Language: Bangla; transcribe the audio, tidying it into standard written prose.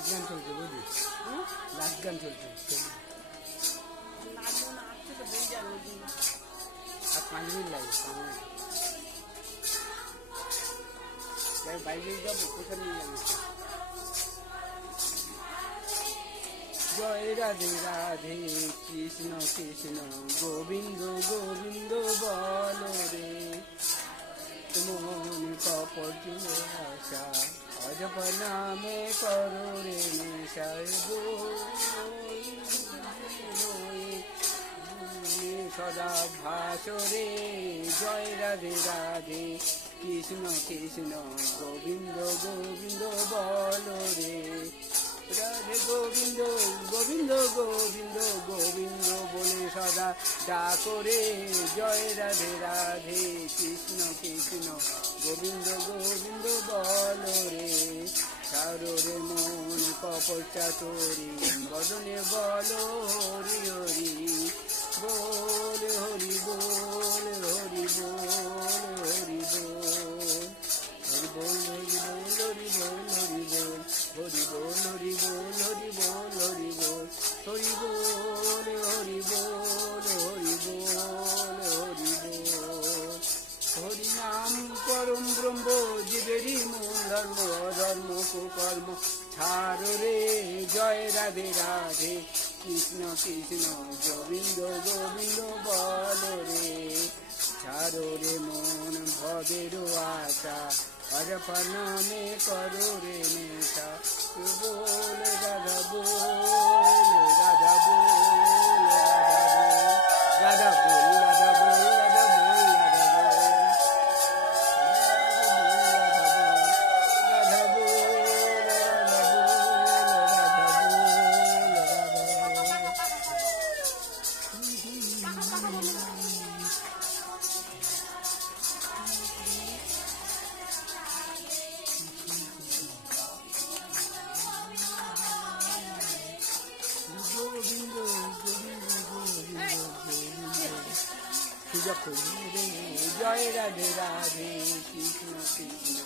নাচ গান চলছে বুঝলি, নাচ গান চলছে আর 5 মিনিট লাগে, 5 মিনিট বাইরে যাবো, কোথায় নিয়ে যাবো? জয় রাধে রাধে কৃষ্ণ কৃষ্ণ গোবিন্দ গোবিন্দ বল রে, মন কপট আশা অজপ নামে করো রে নেশায় সদা ভাসরে। জয় রাধে রাধে কৃষ্ণ কৃষ্ণ গোবিন্দ গোবিন্দ বল রে, রাধে গোবিন্দ গোবিন্দ গোবিন্দ গোবিন্দ বলে সদা ডাকো রে। জয় রাধে রাধে কৃষ্ণ কৃষ্ণ গোবিন্দ গোবিন্দ বল রে, সারো রে মন কপট চাতুরি বদনে বল হরি হরি বল, হরি বল হরি বল হরি বল, হরি বল হরি বল হরি বল, হরি বল হরি বল হরি বল হরি বল, হরি বল হরি বল হরি বল হরি বল। হরি নাম পরম ব্রহ্ম জীবেরই মূল ধর্ম, ধর্ম কুকর্ম ছাড়ো রে। জয় রাধে রাধে কৃষ্ণ কৃষ্ণ গোবিন্দ গোবিন্দ বল রে, ছাড়ো রে মন ভবের আশা অজপ নামে করো রে নেশা। বল রাধা বল রাধা বল রাধা বল রাধা বল রাধা বল রাধা বল রাধা বল গোবিন্দ গোবিন্দ গোবিন্দ। জয় রাধে রাধে কৃষ্ণ কৃষ্ণ